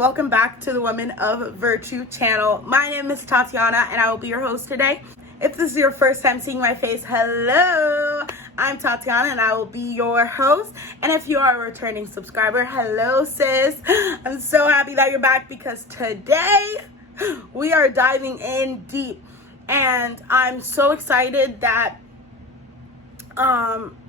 welcome back to the Women of Virtue channel. My name is Tatyana and I will be your host today. If this is your first time seeing my face, hello, I'm Tatyana and I will be your host. And if you are a returning subscriber, hello sis. I'm so happy that you're back because today we are diving in deep and I'm so excited that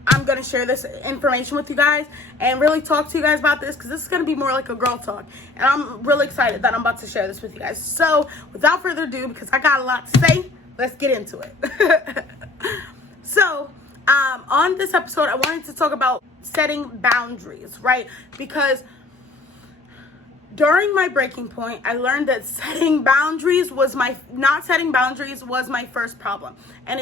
I'm going to share this information with you guys and really talk to you guys about this because this is going to be more like a girl talk. And I'm really excited that I'm about to share this with you guys. So without further ado, because I got a lot to say, let's get into it. So on this episode, I wanted to talk about setting boundaries, right? Because during my breaking point, I learned that not setting boundaries was my first problem. And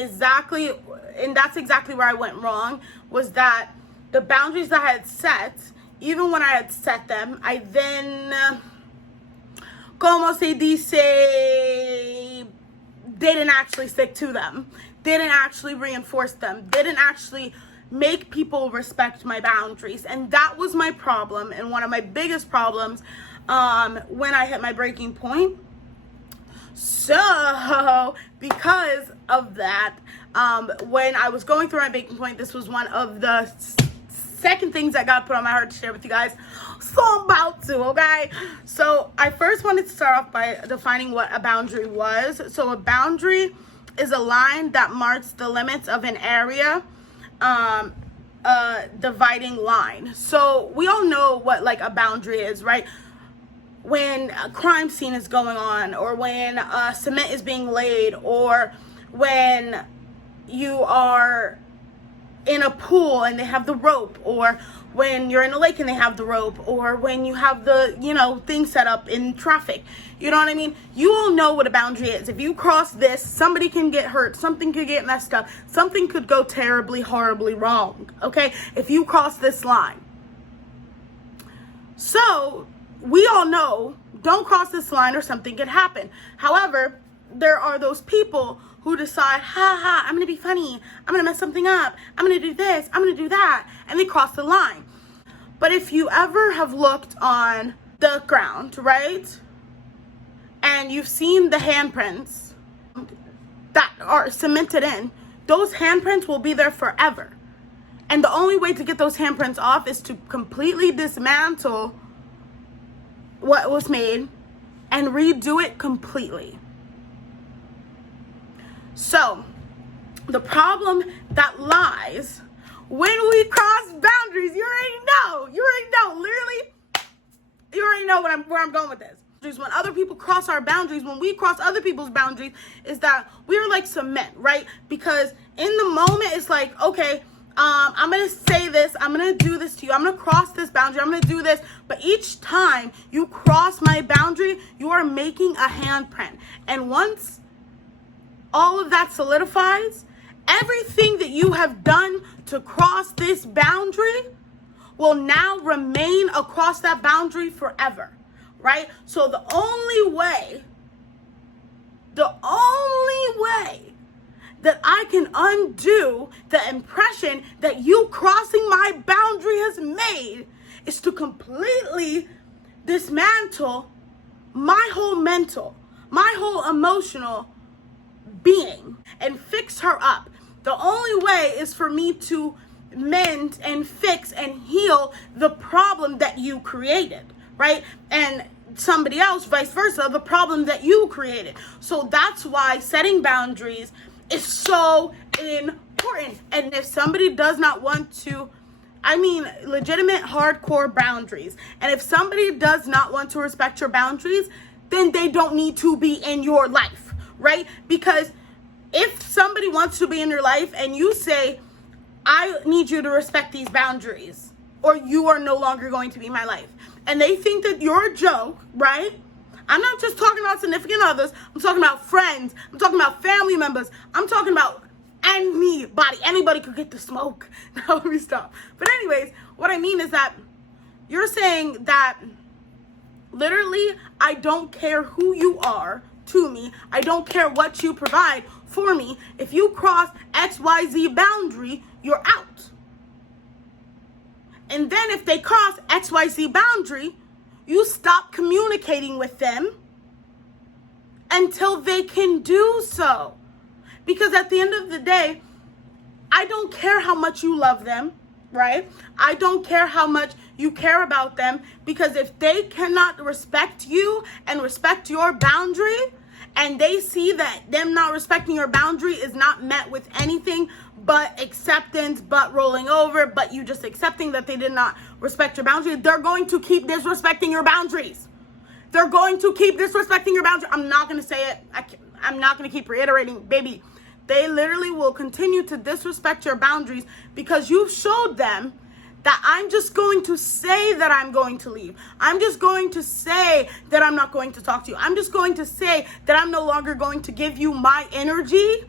that's exactly where I went wrong, was that the boundaries that I had set, even when I had set them, I then, como se dice, didn't actually stick to them, didn't actually reinforce them, didn't actually make people respect my boundaries. And that was my problem, and one of my biggest problems when I hit my breaking point. So because of that, when I was going through my breaking point, this was one of the second things that God put on my heart to share with you guys. So I'm about to, okay? So I first wanted to start off by defining what a boundary was. So a boundary is a line that marks the limits of an area, dividing line. So we all know what like a boundary is, right? When a crime scene is going on, or when cement is being laid, or when you are in a pool and they have the rope, or when you're in a lake and they have the rope, or when you have the, thing set up in traffic. You know what I mean? You all know what a boundary is. If you cross this, somebody can get hurt, something could get messed up, something could go terribly, horribly wrong, okay? If you cross this line. So we all know, don't cross this line or something could happen. However, there are those people who decide, I'm going to be funny, I'm going to mess something up, I'm going to do this, I'm going to do that, and they cross the line. But if you ever have looked on the ground, right, and you've seen the handprints that are cemented in, those handprints will be there forever. And the only way to get those handprints off is to completely dismantle what was made and redo it completely. So the problem that lies when we cross boundaries, you already know, literally, you already know where I'm going with this. When other people cross our boundaries, when we cross other people's boundaries, is that we are like cement, right? Because in the moment, it's like, okay, I'm going to say this, I'm going to do this to you, I'm going to cross this boundary, I'm going to do this. But each time you cross my boundary, you are making a handprint. And once all of that solidifies, everything that you have done to cross this boundary will now remain across that boundary forever, right? So the only way that I can undo the impression that you crossing my boundary has made is to completely dismantle my whole mental, my whole emotional being and fix her up. The only way is for me to mend and fix and heal the problem that you created, right? And somebody else, vice versa, the problem that you created. So that's why setting boundaries is so important. And if somebody does not want to, legitimate hardcore boundaries, and if somebody does not want to respect your boundaries, then they don't need to be in your life, right? Because if somebody wants to be in your life and you say, I need you to respect these boundaries, or you are no longer going to be in my life, and they think that you're a joke, right? I'm not just talking about significant others. I'm talking about friends. I'm talking about family members. I'm talking about anybody. Anybody could get the smoke. Now let me stop. But anyways, what I mean is that you're saying that literally, I don't care who you are to me. I don't care what you provide for me. If you cross XYZ boundary, you're out. And then if they cross XYZ boundary, you stop communicating with them until they can do so. Because at the end of the day, I don't care how much you love them, right? I don't care how much you care about them, because if they cannot respect you and respect your boundary, and they see that them not respecting your boundary is not met with anything but acceptance, but rolling over, but you just accepting that they did not respect your boundary, they're going to keep disrespecting your boundaries. They're going to keep disrespecting your boundary. I'm not going to say it. I'm not going to keep reiterating, baby. They literally will continue to disrespect your boundaries because you showed them that I'm just going to say that I'm going to leave. I'm just going to say that I'm not going to talk to you. I'm just going to say that I'm no longer going to give you my energy,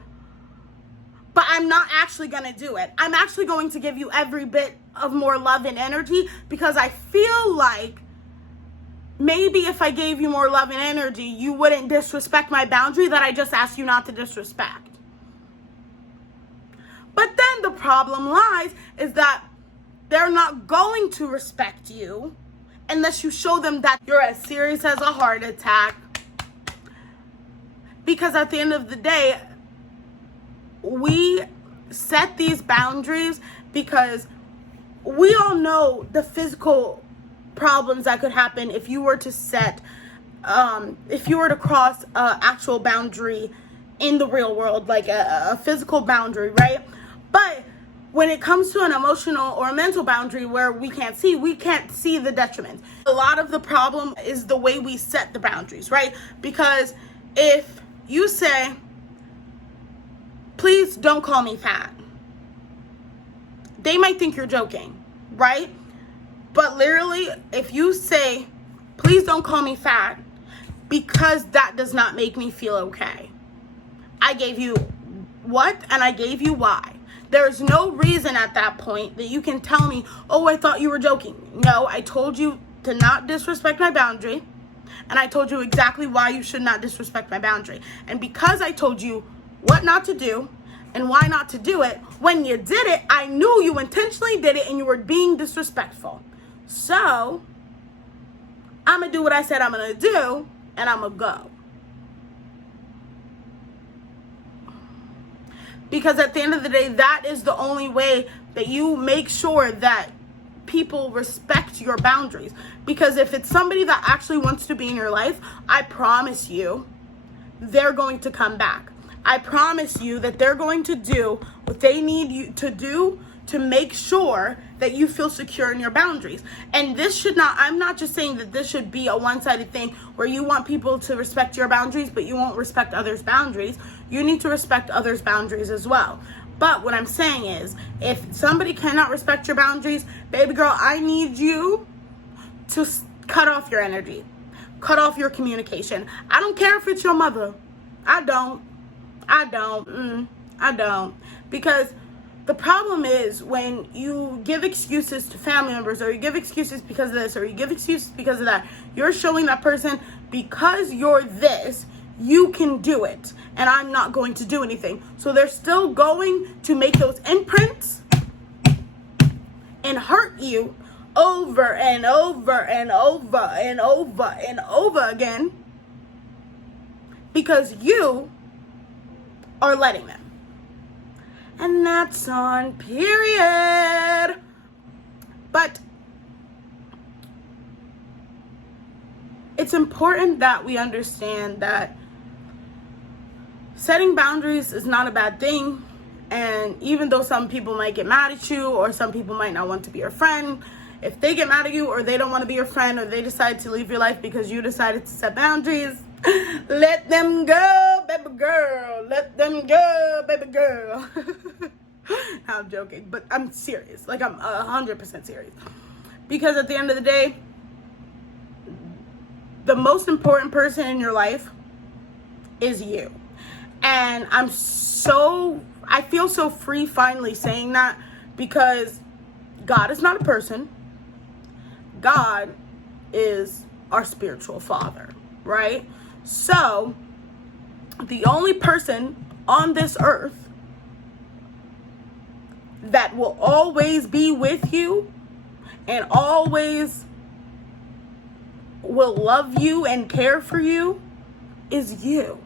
but I'm not actually going to do it. I'm actually going to give you every bit of more love and energy because I feel like maybe if I gave you more love and energy, you wouldn't disrespect my boundary that I just asked you not to disrespect. But then the problem lies is that they're not going to respect you unless you show them that you're as serious as a heart attack. Because at the end of the day, we set these boundaries because we all know the physical problems that could happen if you were to set, if you were to cross an actual boundary in the real world, like a physical boundary, right? But when it comes to an emotional or a mental boundary where we can't see the detriment. A lot of the problem is the way we set the boundaries, right? Because if you say, please don't call me fat, they might think you're joking, right? But literally, if you say, please don't call me fat, because that does not make me feel okay. I gave you what and I gave you why. There's no reason at that point that you can tell me, oh, I thought you were joking. No, I told you to not disrespect my boundary. And I told you exactly why you should not disrespect my boundary. And because I told you what not to do and why not to do it, when you did it, I knew you intentionally did it and you were being disrespectful. So, I'm going to do what I said I'm going to do, and I'm going to go. Because at the end of the day, that is the only way that you make sure that people respect your boundaries. Because if it's somebody that actually wants to be in your life, I promise you, they're going to come back. I promise you that they're going to do what they need you to do to make sure that you feel secure in your boundaries. And this should not, I'm not just saying that this should be a one-sided thing where you want people to respect your boundaries, but you won't respect others' boundaries. You need to respect others' boundaries as well. But what I'm saying is, if somebody cannot respect your boundaries, baby girl, I need you to cut off your energy. Cut off your communication. I don't care if it's your mother. I don't. Because the problem is when you give excuses to family members, or you give excuses because of this, or you give excuses because of that, you're showing that person, because you're this, you can do it, and I'm not going to do anything. So they're still going to make those imprints and hurt you over and over and over and over and over again because you are letting them. And that's on period. But it's important that we understand that setting boundaries is not a bad thing. And even though some people might get mad at you, or some people might not want to be your friend, if they get mad at you, or they don't want to be your friend, or they decide to leave your life because you decided to set boundaries, let them go, baby girl. Let them go, baby girl. I'm joking, but I'm serious. Like, I'm 100% serious. Because at the end of the day, the most important person in your life is you. And I feel so free finally saying that, because God is not a person. God is our spiritual father, right? So, the only person on this earth that will always be with you and always will love you and care for you is you.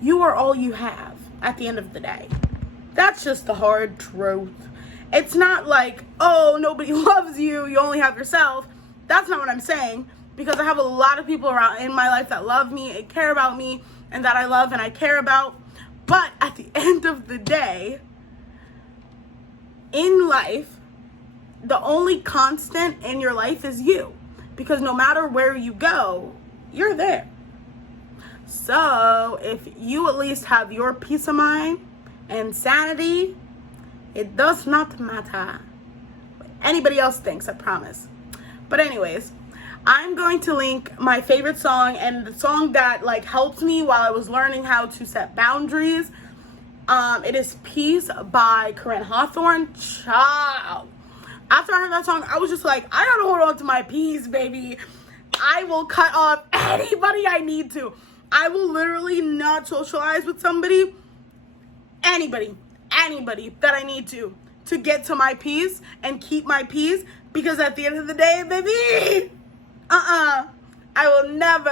You are all you have at the end of the day. That's just the hard truth. It's not like, oh, nobody loves you, you only have yourself. That's not what I'm saying, because I have a lot of people around in my life that love me and care about me and that I love and I care about. But at the end of the day, in life, the only constant in your life is you, because no matter where you go, you're there. So if you at least have your peace of mind and sanity, it does not matter what anybody else thinks, I promise. But anyways, I'm going to link my favorite song and the song that like helped me while I was learning how to set boundaries. It is Peace by Koryn Howthorne. Ciao. After I heard that song, I was just like, I gotta hold on to my peace, baby. I will cut off anybody I need to. I will literally not socialize with somebody, anybody that I need to get to my peace and keep my peace, because at the end of the day, baby, I will never,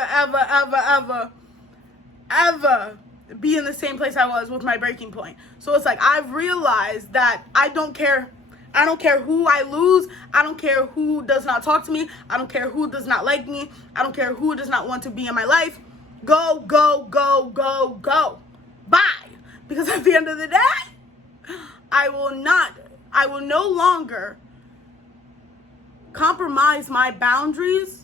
ever be in the same place I was with my breaking point. So it's like, I've realized that I don't care. I don't care who I lose. I don't care who does not talk to me. I don't care who does not like me. I don't care who does not want to be in my life. Go, go, go, go, go. Bye. Because at the end of the day, I will no longer compromise my boundaries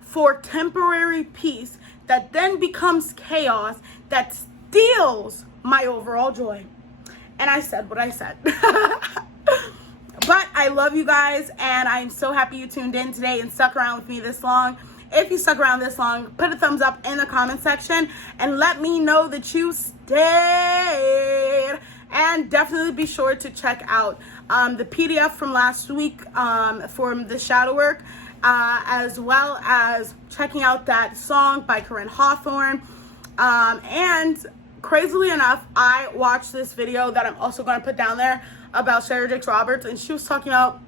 for temporary peace that then becomes chaos that steals my overall joy. And I said what I said. But I love you guys, and I'm so happy you tuned in today and stuck around with me this long. If you stuck around this long, put a thumbs up in the comment section and let me know that you stayed. And definitely be sure to check out the PDF from last week for the shadow work, as well as checking out that song by Koryn Howthorne. And crazily enough, I watched this video that I'm also going to put down there about Sarah Jakes Roberts, and she was talking about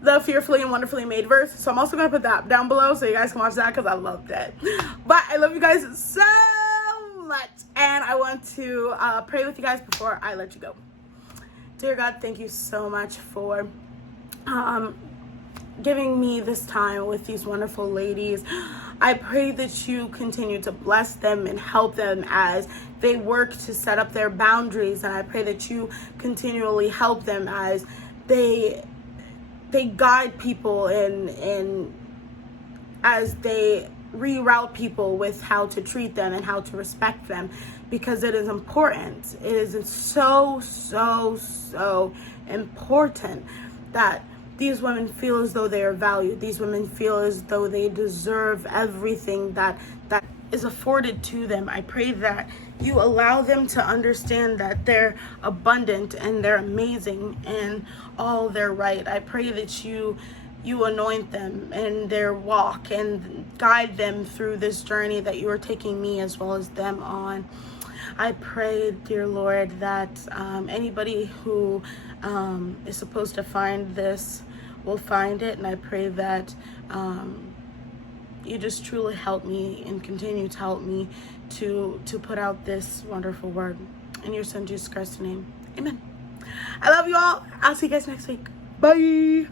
the Fearfully and Wonderfully Made verse. So I'm also going to put that down below so you guys can watch that, because I loved it. But I love you guys so much, and I want to pray with you guys before I let you go. Dear God, thank you so much for giving me this time with these wonderful ladies. I pray that you continue to bless them and help them as they work to set up their boundaries. And I pray that you continually help them as they guide people and as they reroute people with how to treat them and how to respect them, because it is important. It is so important that these women feel as though they are valued. These women feel as though they deserve everything that is afforded to them. I pray that you allow them to understand that they're abundant and they're amazing and all they're right. I pray that you anoint them in their walk and guide them through this journey that you are taking me as well as them on. I pray, dear Lord, that anybody who is supposed to find this will find it, and I pray that you just truly help me and continue to help me to put out this wonderful word. In your son Jesus Christ's name, amen. I love you all. I'll see you guys next week. Bye.